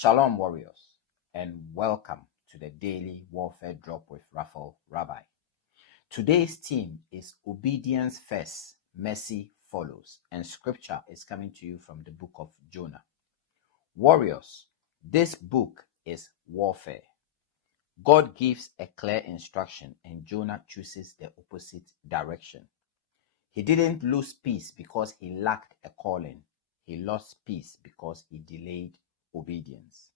Shalom, warriors, and welcome to the Daily Warfare Drop with Raphael Rabbi. Today's theme is Obedience First, Mercy Follows, and scripture is coming to you from the Book of Jonah. Warriors, this book is warfare. God gives a clear instruction, and Jonah chooses the opposite direction. He didn't lose peace because he lacked a calling. He lost peace because he delayed obedience.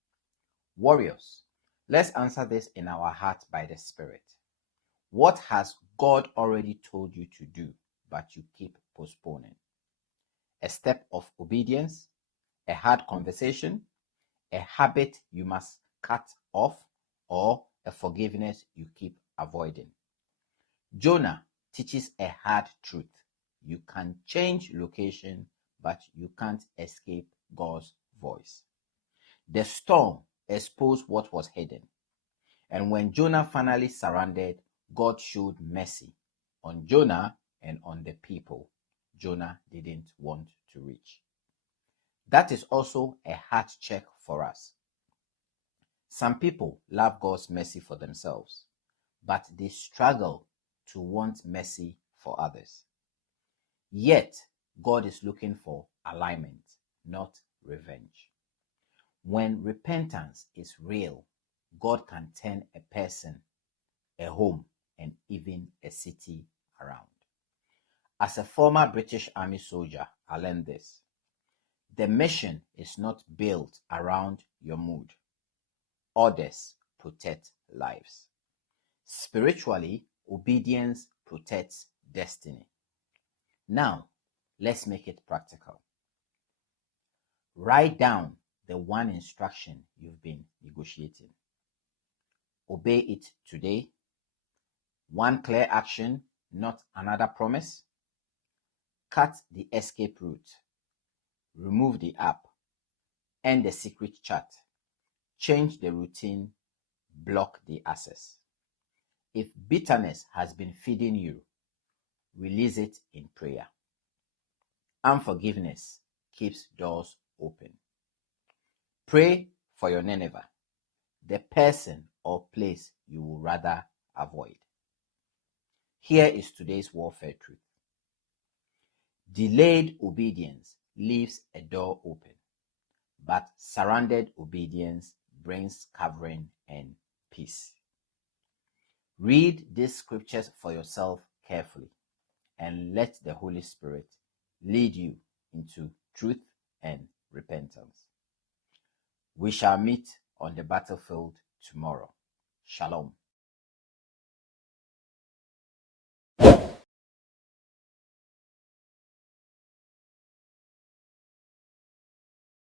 Warriors, let's answer this in our heart by the Spirit. What has God already told you to do, but you keep postponing? A step of obedience, a hard conversation, a habit you must cut off, or a forgiveness you keep avoiding. Jonah teaches a hard truth. You can change location, but you can't escape God's voice. The storm exposed what was hidden. And when Jonah finally surrendered, God showed mercy on Jonah and on the people Jonah didn't want to reach. That is also a heart check for us. Some people love God's mercy for themselves, but they struggle to want mercy for others. Yet, God is looking for alignment, not revenge. When repentance is real, God can turn a person, a home, and even a city around. As a former British Army soldier, I learned this. The mission is not built around your mood. Orders protect lives. Spiritually, obedience protects destiny. Now, let's make it practical. Write down the one instruction you've been negotiating. Obey it today. One clear action, not another promise. Cut the escape route. Remove the app. End the secret chat. Change the routine. Block the access. If bitterness has been feeding you, release it in prayer. Unforgiveness keeps doors open. Pray for your Nineveh, the person or place you would rather avoid. Here is today's warfare truth. Delayed obedience leaves a door open, but surrendered obedience brings covering and peace. Read these scriptures for yourself carefully and let the Holy Spirit lead you into truth and repentance. We shall meet on the battlefield tomorrow. Shalom.